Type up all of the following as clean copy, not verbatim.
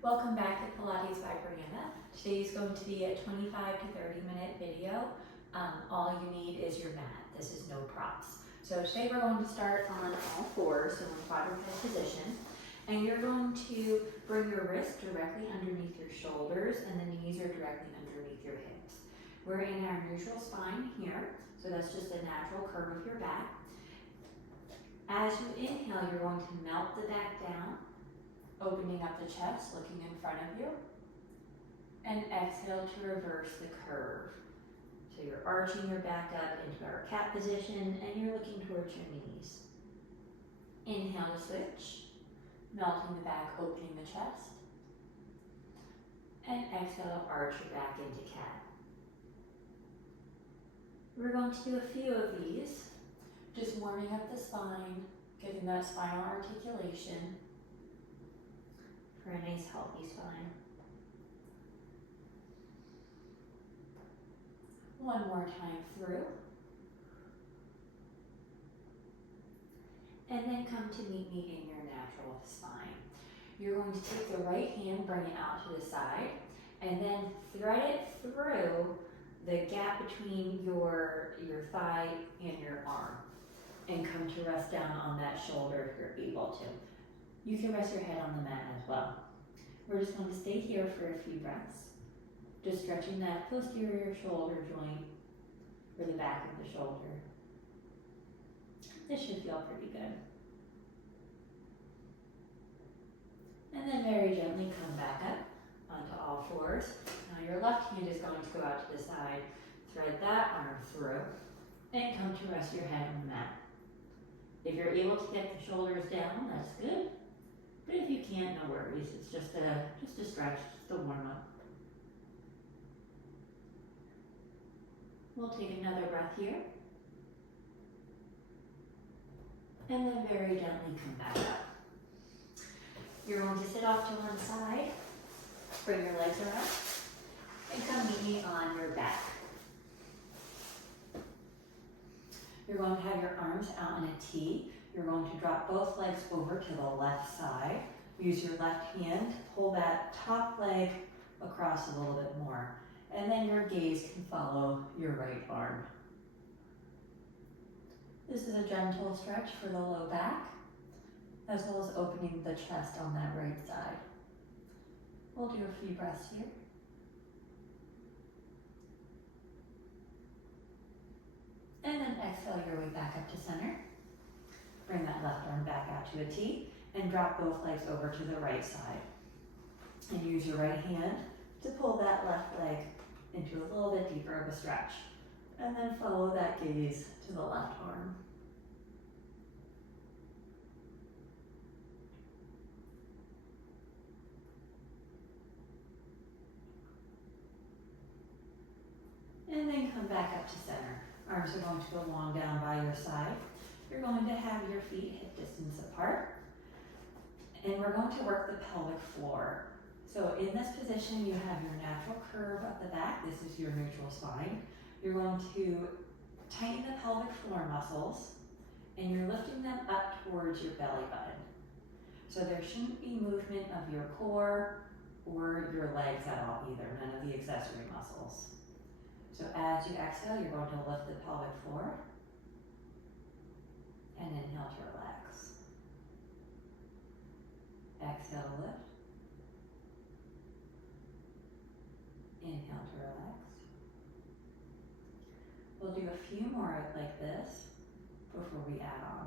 Welcome back to Pilates by Brianna. Today is going to be a 25 to 30 minute video. All you need is your mat. This is no props. So today we're going to start on all fours, so in quadruped position. And you're going to bring your wrists directly underneath your shoulders and the knees are directly underneath your hips. We're in our neutral spine here, so that's just a natural curve of your back. As you inhale, you're going to melt the back down, opening up the chest, looking in front of you, and exhale to reverse the curve. So you're arching your back up into our cat position and you're looking towards your knees. Inhale to switch, melting the back, opening the chest, and exhale to arch your back into cat. We're going to do a few of these, just warming up the spine, getting that spinal articulation for a nice healthy spine. One more time through. And then come to meet me in your natural spine. You're going to take the right hand, bring it out to the side, and then thread it through the gap between your thigh and your arm. And come to rest down on that shoulder if you're able to. You can rest your head on the mat as well. We're just going to stay here for a few breaths. Just stretching that posterior shoulder joint or the back of the shoulder. This should feel pretty good. And then very gently come back up onto all fours. Now your left hand is going to go out to the side, thread that arm through, and come to rest your head on the mat. If you're able to get the shoulders down, that's good. But if you can't, no worries. It's just a stretch, just a warm up. We'll take another breath here. And then very gently come back up. You're going to sit off to one side, bring your legs around, and come meet me on your back. You're going to have your arms out in a T. You're going to drop both legs over to the left side. Use your left hand to pull that top leg across a little bit more. And then your gaze can follow your right arm. This is a gentle stretch for the low back, as well as opening the chest on that right side. We'll do a few breaths here. And then exhale your way back up to center. Bring that left arm back out to a T and drop both legs over to the right side. And use your right hand to pull that left leg into a little bit deeper of a stretch. And then follow that gaze to the left arm. And then come back up to center. Arms are going to go long down by your side. You're going to have your feet hip distance apart. And we're going to work the pelvic floor. So in this position, you have your natural curve up the back. This is your neutral spine. You're going to tighten the pelvic floor muscles, and you're lifting them up towards your belly button. So there shouldn't be movement of your core or your legs at all either, none of the accessory muscles. So as you exhale, you're going to lift the pelvic floor and inhale to relax. Exhale to lift. Inhale to relax. We'll do a few more like this before we add on.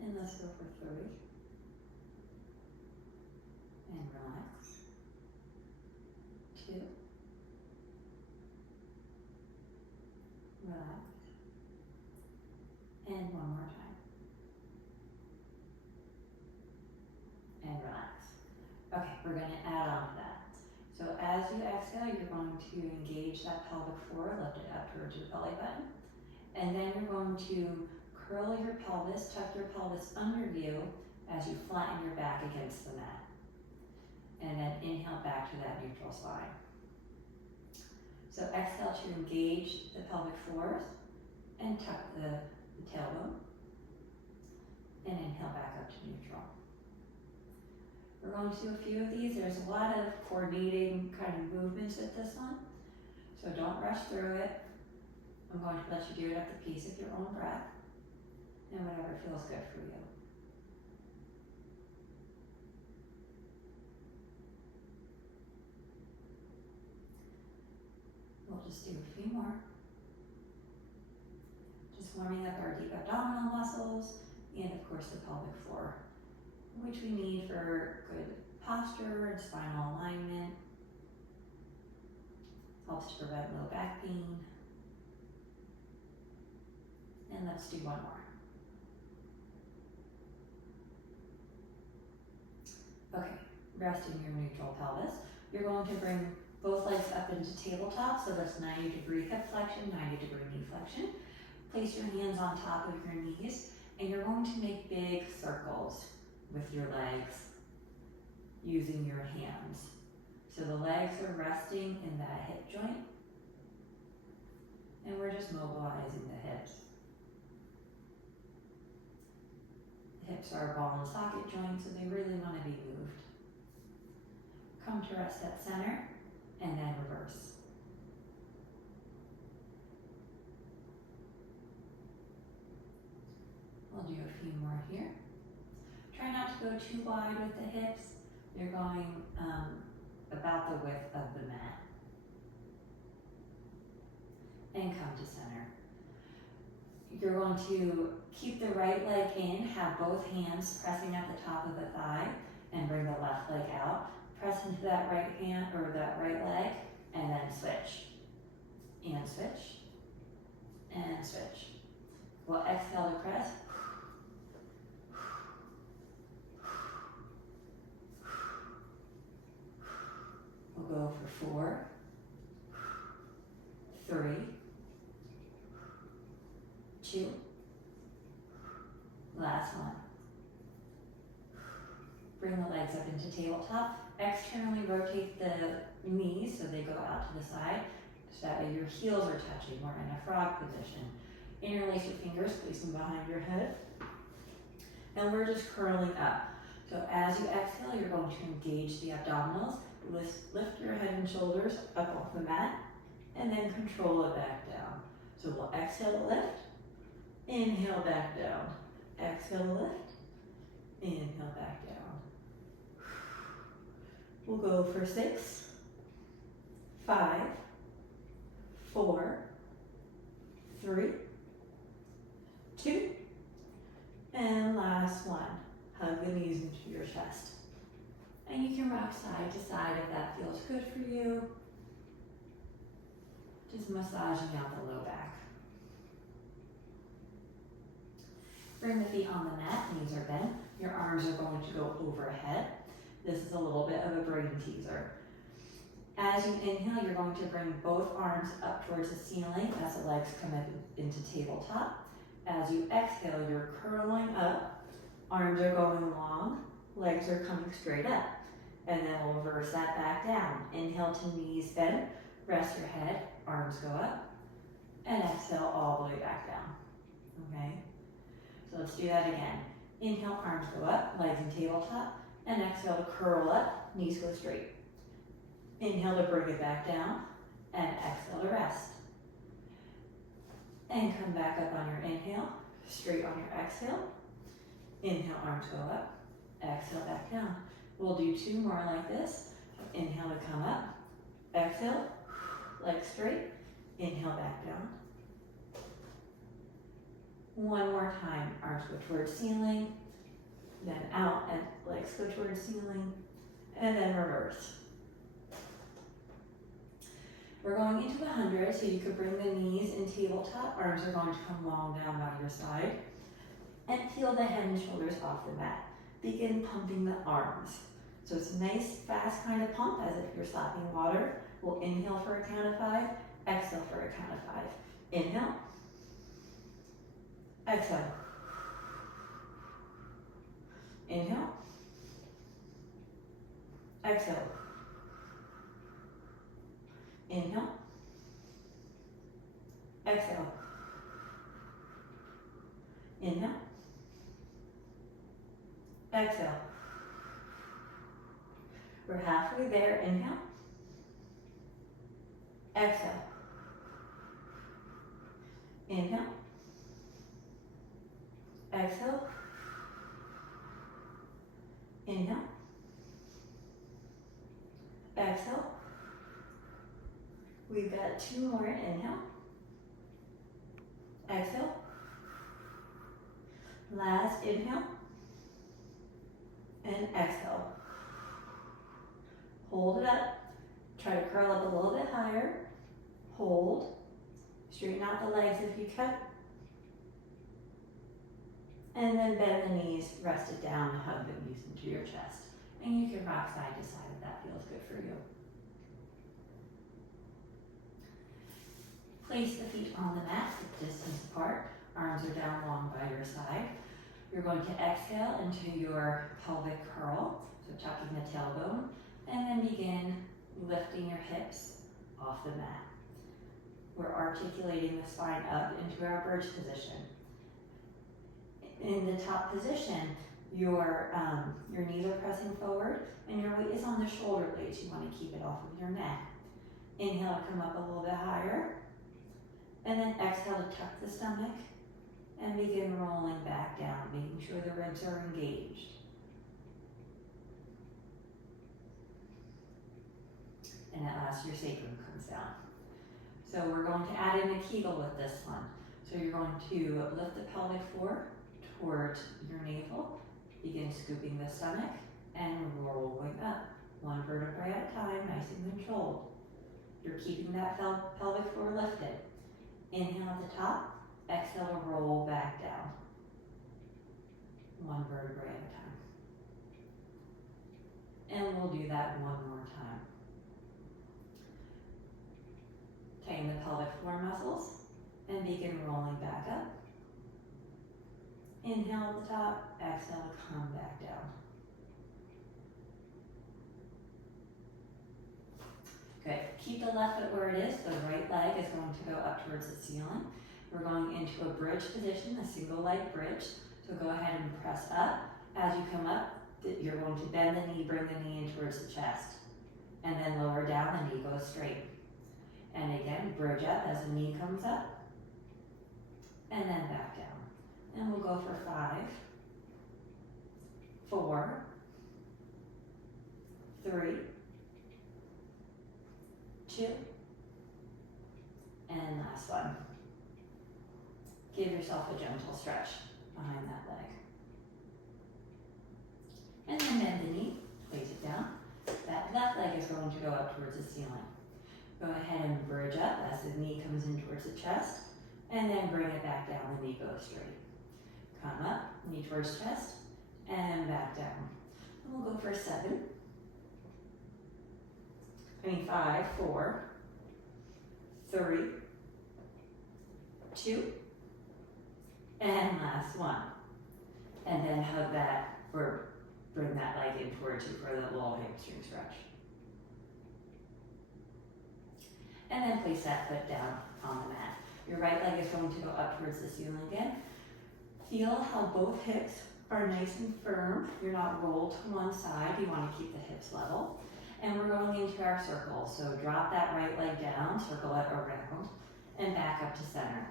And let's go for 3. And relax. 2. Relax. And one more time. And relax. Okay, we're going to add on to that. So as you exhale, you're going to engage that pelvic floor, lift it up towards your belly button. And then you're going to curl your pelvis, tuck your pelvis under you as you flatten your back against the mat. And then inhale back to that neutral spine. So exhale to engage the pelvic floors and tuck the tailbone. and inhale back up to neutral. We're going to do a few of these. There's a lot of coordinating kind of movements with this one, so don't rush through it. I'm going to let you do it at the pace of your own breath and whatever feels good for you. We'll just do a few more. Just warming up our deep abdominal muscles and of course the pelvic floor, which we need for good posture and spinal alignment. Helps to prevent low back pain. And let's do one more. Okay, rest in your neutral pelvis. You're going to bring both legs up into tabletop, so that's 90-degree hip flexion, 90-degree knee flexion. Place your hands on top of your knees, and you're going to make big circles with your legs using your hands. So the legs are resting in that hip joint, and we're just mobilizing the hips. The hips are ball and socket joints, so they really want to be moved. Come to rest at center, and then reverse. We'll do a few more here. Try not to go too wide with the hips. You're going about the width of the mat. And come to center. You're going to keep the right leg in, have both hands pressing at the top of the thigh, and bring the left leg out. Press into that right hand or that right leg, and then switch. And switch. And switch. We'll exhale to press. We'll go for 4, 3, 2, last one. Bring the legs up into tabletop. Externally rotate the knees so they go out to the side, so that way your heels are touching. We're in a frog position. Interlace your fingers, place them behind your head, and we're just curling up. So as you exhale, you're going to engage the abdominals. Lift your head and shoulders up off the mat, and then control it back down. So we'll exhale to lift, inhale back down, exhale to lift, inhale back down. We'll go for 6, 5, 4, 3, 2, and last one. Hug the knees into your chest. And you can rock side to side if that feels good for you. Just massaging out the low back. Bring the feet on the mat, knees are bent. Your arms are going to go overhead. This is a little bit of a brain teaser. As you inhale, you're going to bring both arms up towards the ceiling as the legs come up into tabletop. As you exhale, you're curling up, arms are going long, legs are coming straight up. And then we'll reverse that back down. Inhale to knees bent, rest your head, arms go up, and exhale all the way back down. Okay? So let's do that again. Inhale, arms go up, legs in tabletop, and exhale to curl up, knees go straight. Inhale to bring it back down, and exhale to rest. And come back up on your inhale, straight on your exhale. Inhale, arms go up, exhale back down. We'll do 2 more like this. Inhale to come up, exhale, legs straight, inhale back down. One more time, arms go towards ceiling, then out and legs go towards ceiling, and then reverse. We're going into the 100, so you could bring the knees in tabletop, arms are going to come long down by your side, and peel the head and shoulders off the mat. Begin pumping the arms. So it's a nice, fast kind of pump as if you're slapping water. We'll inhale for a count of 5, exhale for a count of 5. Inhale, exhale. Inhale, exhale. Inhale, exhale. Inhale, exhale. We're halfway there, inhale, exhale, inhale, exhale, inhale, exhale. We've got 2 more, inhale, exhale, last inhale, and exhale. Hold it up, try to curl up a little bit higher, hold, straighten out the legs if you can, and then bend the knees, rest it down, hug the knees into your chest. And you can rock side to side if that feels good for you. Place the feet on the mat, distance apart, arms are down long by your side. You're going to exhale into your pelvic curl, so tucking the tailbone, and then begin lifting your hips off the mat. We're articulating the spine up into our bridge position. In the top position, your knees are pressing forward and your weight is on the shoulder blades. You want to keep it off of your neck. Inhale to come up a little bit higher, and then exhale to tuck the stomach and begin rolling back down, making sure the ribs are engaged. And at last, your sacrum comes down. So we're going to add in a Kegel with this one. So you're going to lift the pelvic floor towards your navel, begin scooping the stomach, and rolling up. 1 vertebrae at a time, nice and controlled. You're keeping that pelvic floor lifted. Inhale at the top, exhale to roll back down. 1 vertebrae at a time. And we'll do that 1 more time. Tighten the pelvic floor muscles and begin rolling back up. Inhale at the top, exhale to come back down. Good. Keep the left foot where it is. The right leg is going to go up towards the ceiling. We're going into a bridge position, a single leg bridge. So go ahead and press up. As you come up, you're going to bend the knee, bring the knee in towards the chest. And then lower down, the knee goes straight. And again, bridge up as the knee comes up. And then back down. And we'll go for 5, 4, 3, 2, and last one. Give yourself a gentle stretch behind that leg. And then bend the knee, place it down. That left leg is going to go up towards the ceiling. Go ahead and bridge up as the knee comes in towards the chest, and then bring it back down, the knee goes straight. Come up, knee towards chest, and back down. And we'll go for 5, 4, 3, 2, and last one. And then hug that, or bring that leg in towards you for the little hamstring stretch. And then place that foot down on the mat. Your right leg is going to go up towards the ceiling again. Feel how both hips are nice and firm. You're not rolled to one side. You want to keep the hips level. And we're going into our circle. So drop that right leg down, circle it around, and back up to center.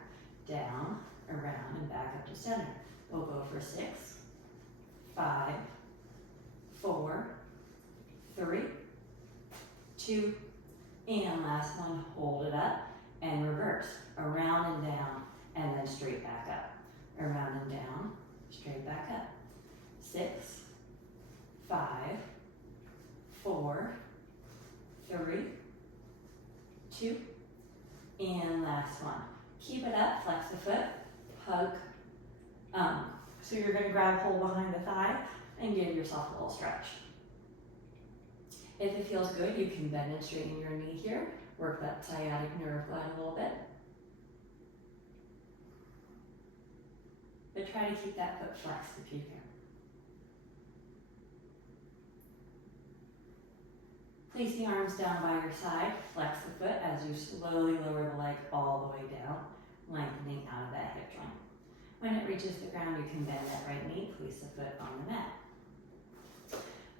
Down, around, and back up to center. We'll go for 6, 5, 4, 3, 2, and last one, hold it up and reverse. Around and down, and then straight back up. Around and down, straight back up. 6, 5, 4, 3, 2, and last one. Keep it up, flex the foot, hug. So you're going to grab hold behind the thigh and give yourself a little stretch. If it feels good, you can bend and straighten your knee here. Work that sciatic nerve glide a little bit. But try to keep that foot flexed if you can. Place the arms down by your side, flex the foot as you slowly lower the leg all the way down, lengthening out of that hip joint. When it reaches the ground, you can bend that right knee, place the foot on the mat.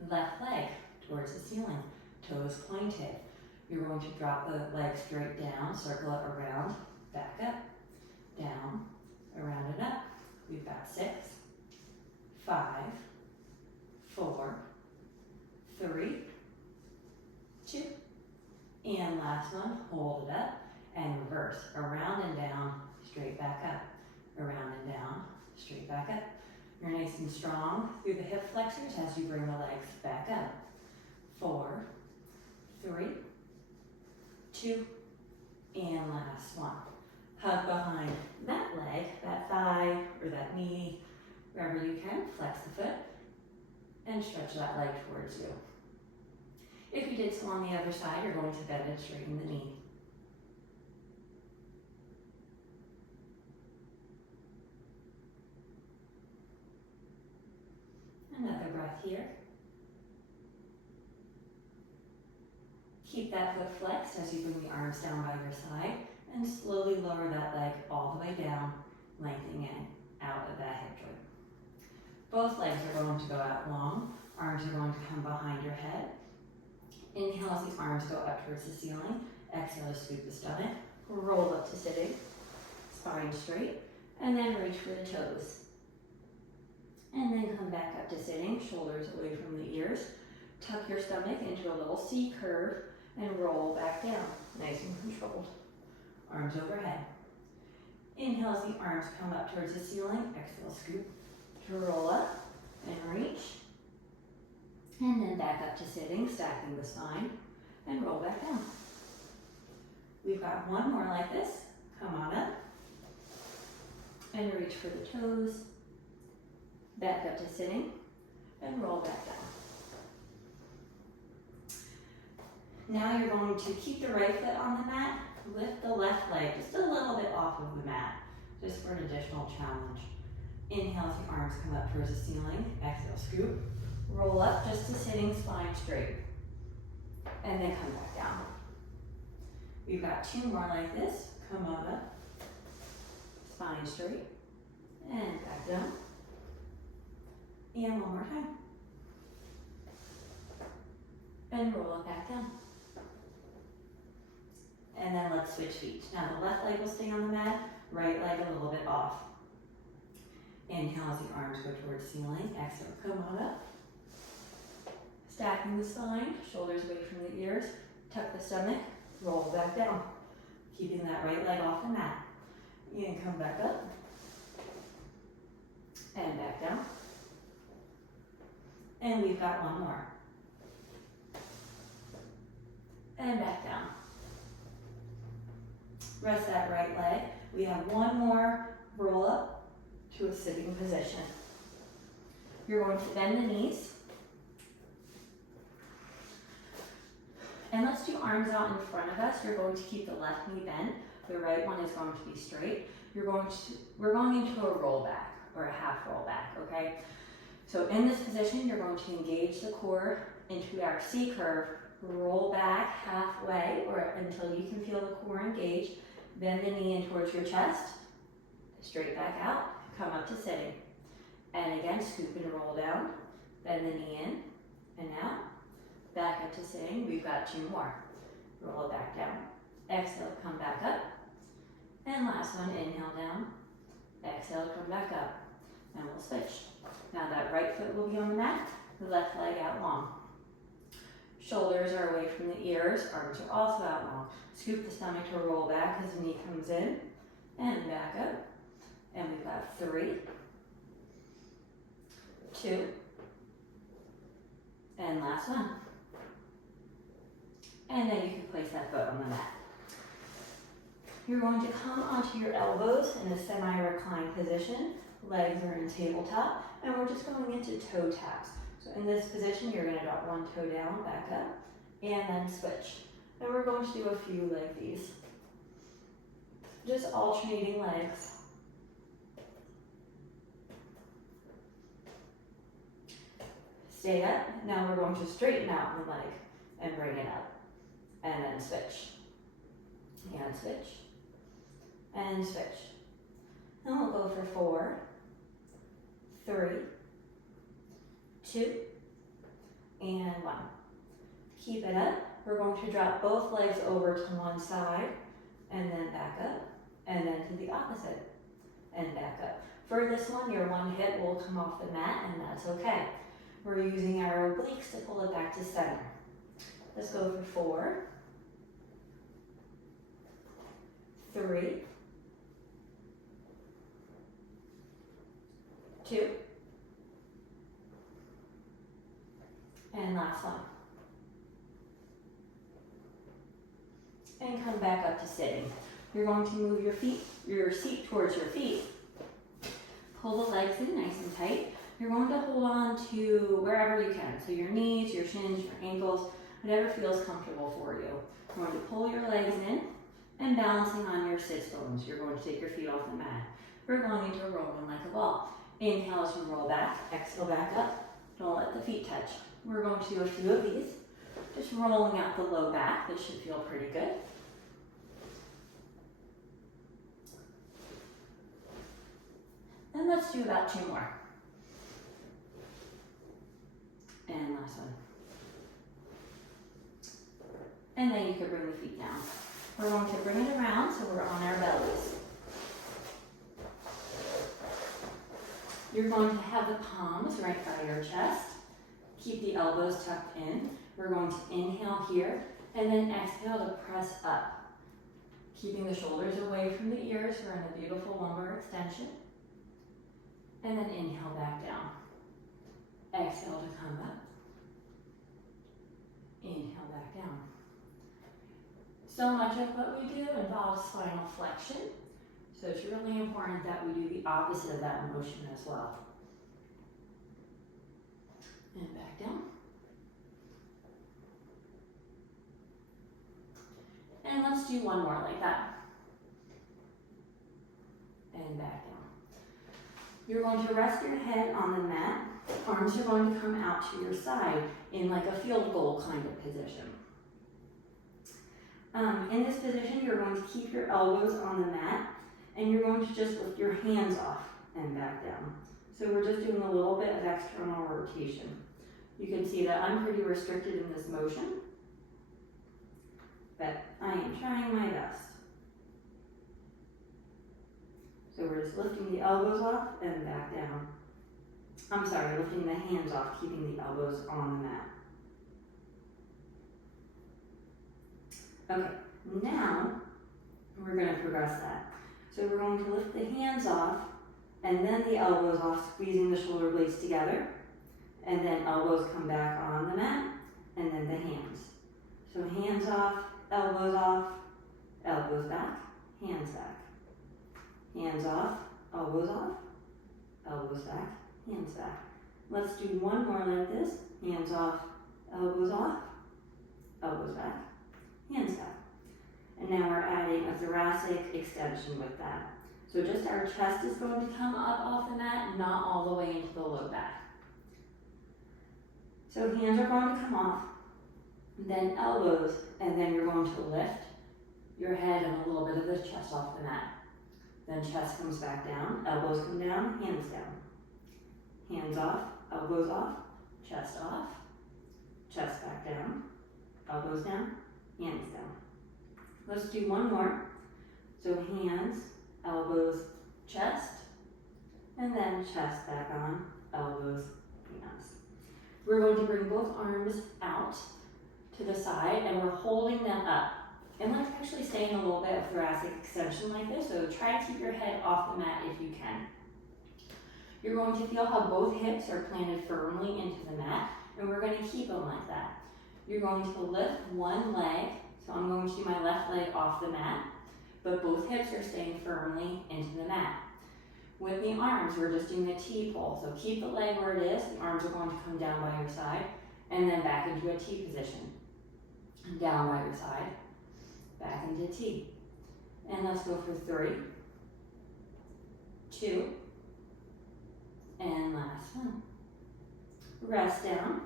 Left leg towards the ceiling, toes pointed. You're going to drop the leg straight down, circle it around, back up, down, around and up. We've got 6, 5, 4, 3, 2, and last one, hold it up and reverse, around and down, straight back up, around and down, straight back up. You're nice and strong through the hip flexors as you bring the legs back up. 4, 3, 2, and last one. Hug behind that leg, that thigh, or that knee, wherever you can, flex the foot, and stretch that leg towards you. If you did so on the other side, you're going to bend and straighten the knee. Another breath here. Keep that foot flexed as you bring the arms down by your side and slowly lower that leg all the way down, lengthening out of that hip joint. Both legs are going to go out long. Arms are going to come behind your head. Inhale as the arms go up towards the ceiling. Exhale to scoop the stomach. Roll up to sitting. Spine straight. And then reach for the toes. And then come back up to sitting, shoulders away from the ears. Tuck your stomach into a little C curve and roll back down, nice and controlled. Arms overhead. Inhale as the arms come up towards the ceiling. Exhale, scoop to roll up and reach. And then back up to sitting, stacking the spine, and roll back down. We've got one more like this. Come on up and reach for the toes. Back up to sitting and roll back down. Now you're going to keep the right foot on the mat, lift the left leg just a little bit off of the mat, just for an additional challenge. Inhale as the arms come up towards the ceiling. Exhale, scoop. Roll up just to sitting, spine straight. And then come back down. We've got 2 more like this. Come on up. Spine straight. And back down. And one more time. And roll it back down. And then let's switch feet. Now the left leg will stay on the mat, right leg a little bit off. Inhale as the arms go towards ceiling. Exhale, come on up. Stacking the spine, shoulders away from the ears. Tuck the stomach, roll back down. Keeping that right leg off the mat. And come back up. And back down. And we've got one more. And back down. Rest that right leg. We have one more roll up to a sitting position. You're going to bend the knees. And let's do arms out in front of us. You're going to keep the left knee bent. The right one is going to be straight. We're going into a roll back or a half roll back, okay? So in this position, you're going to engage the core into our C curve, roll back halfway or until you can feel the core engaged. Bend the knee in towards your chest, straight back out, come up to sitting. And again, scoop and roll down, bend the knee in and out, back up to sitting. We've got 2 more. Roll it back down. Exhale, come back up. And last one, inhale down. Exhale, come back up. And we'll switch. Now that right foot will be on the mat, the left leg out long. Shoulders are away from the ears, arms are also out long. Scoop the stomach to roll back as the knee comes in and back up. And we've got 3, 2, and last one. And then you can place that foot on the mat. You're going to come onto your elbows in a semi-reclined position. Legs are in tabletop, and we're just going into toe taps. So in this position, you're going to drop one toe down, back up, and then switch. And we're going to do a few like these. Just alternating legs. Stay up. Now we're going to straighten out the leg and bring it up. And then switch. And switch. And switch. And we'll go for 4, 3, 2, and 1. Keep it up. We're going to drop both legs over to one side, and then back up, and then to the opposite, and back up. For this one, your one hip will come off the mat, and that's okay. We're using our obliques to pull it back to center. Let's go for 4, 3, 2, and last one. And come back up to sitting. You're going to move your seat towards your feet. Pull the legs in nice and tight. You're going to hold on to wherever you can. So your knees, your shins, your ankles, whatever feels comfortable for you. You're going to pull your legs in and balancing on your sits bones. You're going to take your feet off the mat. We're going into rolling like a ball. Inhale as you roll back, exhale back up. Don't let the feet touch. We're going to do a few of these. Just rolling out the low back. This should feel pretty good. And let's do about 2 more. And last one. And then you can bring the feet down. We're going to bring it around so we're on our bellies. You're going to have the palms right by your chest. Keep the elbows tucked in. We're going to inhale here and then exhale to press up. Keeping the shoulders away from the ears, we're in a beautiful lumbar extension. And then inhale back down. Exhale to come up. Inhale back down. So much of what we do involves spinal flexion. So it's really important that we do the opposite of that motion as well. And back down. And let's do one more like that. And back down. You're going to rest your head on the mat. Arms are going to come out to your side in like a field goal kind of position. In this position, you're going to keep your elbows on the mat and you're going to just lift your hands off and back down. So we're just doing a little bit of external rotation. You can see that I'm pretty restricted in this motion, but I am trying my best. So we're just lifting the elbows off and back down. I'm sorry, lifting the hands off, keeping the elbows on the mat. Okay, now we're going to progress that. So we're going to lift the hands off and then the elbows off, squeezing the shoulder blades together. And then elbows come back on the mat and then the hands. So hands off, elbows back, hands back. Hands off, elbows back, hands back. Let's do one more like this. Hands off, elbows back, hands back. And now we're adding a thoracic extension with that. So just our chest is going to come up off the mat, not all the way into the low back. So hands are going to come off, then elbows, and then you're going to lift your head and a little bit of the chest off the mat. Then chest comes back down, elbows come down, hands down. Hands off, elbows off, chest back down, elbows down, hands down. Let's do one more. So hands, elbows, chest, and then chest back on, elbows, hands. We're going to bring both arms out to the side and we're holding them up. And let's actually stay in a little bit of thoracic extension like this. So try to keep your head off the mat if you can. You're going to feel how both hips are planted firmly into the mat, and we're going to keep them like that. You're going to lift one leg. So I'm going to do my left leg off the mat, but both hips are staying firmly into the mat. With the arms, we're just doing a T pull. So keep the leg where it is. The arms are going to come down by your side, and then back into a T position. And down by your side. Back into T. And let's go for 3, 2, and last one. Rest down,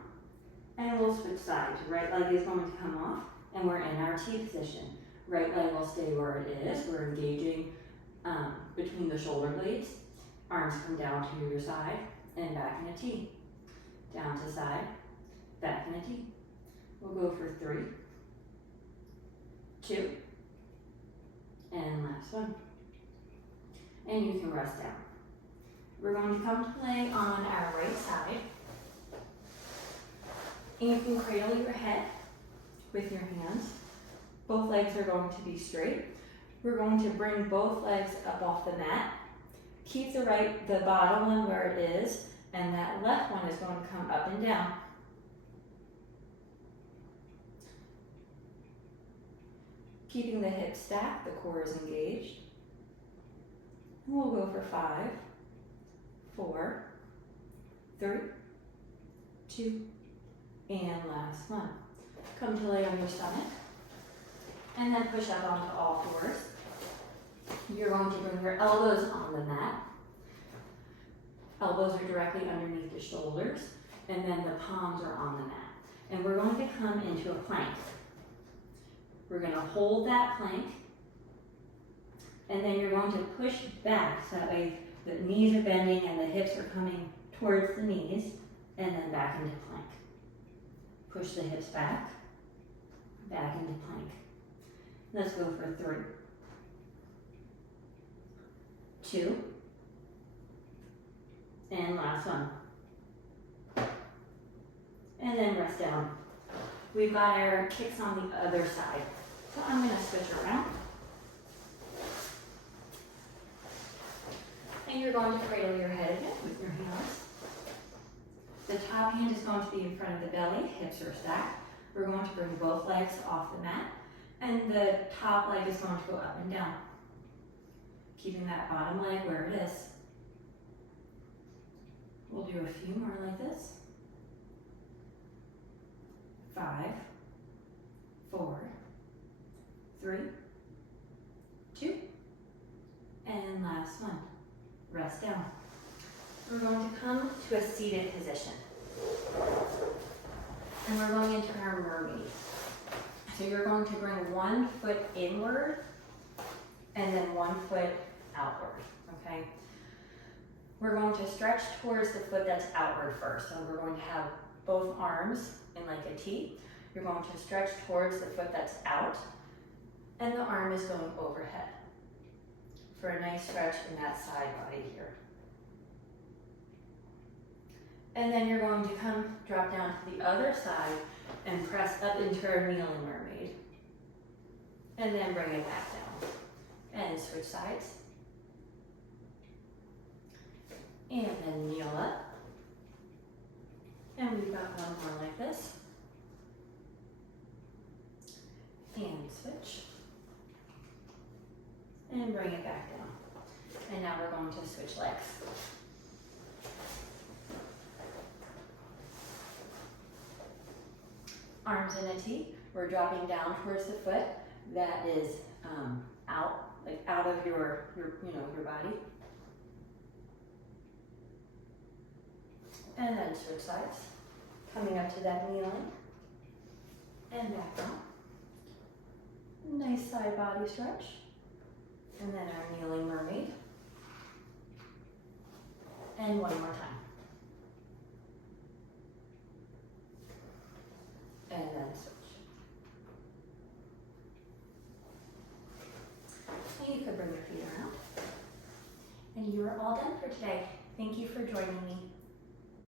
and we'll switch sides. Right leg is going to come off, and we're in our T position. Right leg will stay where it is. We're engaging between the shoulder blades. Arms come down to your side, and back in a T. Down to side, back in a T. We'll go for 3, 2, and last one. And you can rest down. We're going to come to play on our right side. And you can cradle your head with your hands. Both legs are going to be straight. We're going to bring both legs up off the mat. Keep the bottom one where it is, and that left one is going to come up and down. Keeping the hips stacked, the core is engaged. And we'll go for 5, 4, 3, 2, and last one. Come to lay on your stomach, and then push up onto all fours. You're going to bring your elbows on the mat. Elbows are directly underneath the shoulders, and then the palms are on the mat. And we're going to come into a plank. We're going to hold that plank, and then you're going to push back so that way the knees are bending and the hips are coming towards the knees, and then back into plank. Push the hips back, back into plank. Let's go for 3, 2, and last one. And then rest down. We've got our kicks on the other side. So I'm going to switch around. And you're going to cradle your head again with your hands. The top hand is going to be in front of the belly, hips are stacked. We're going to bring both legs off the mat, and the top leg is going to go up and down. Keeping that bottom leg where it is. We'll do a few more like this. 5, 4, 3, 2, and last one. Rest down. We're going to come to a seated position. And we're going into our mermaid. So you're going to bring one foot inward and then one foot outward, okay? We're going to stretch towards the foot that's outward first. So we're going to have both arms in like a T. You're going to stretch towards the foot that's out, and the arm is going overhead for a nice stretch in that side body here. And then you're going to drop down to the other side and press up into our kneeling mermaid. And then bring it back down. And switch sides. And then kneel up. And we've got one more like this. And switch. And bring it back down. And now we're going to switch legs. Arms in a T. We're dropping down towards the foot that is out, like out of your body. And then switch sides. Coming up to that kneeling. And back down. Nice side body stretch. And then our kneeling mermaid. And one more time. And then switch. And you can bring your feet around. And you are all done for today. Thank you for joining me.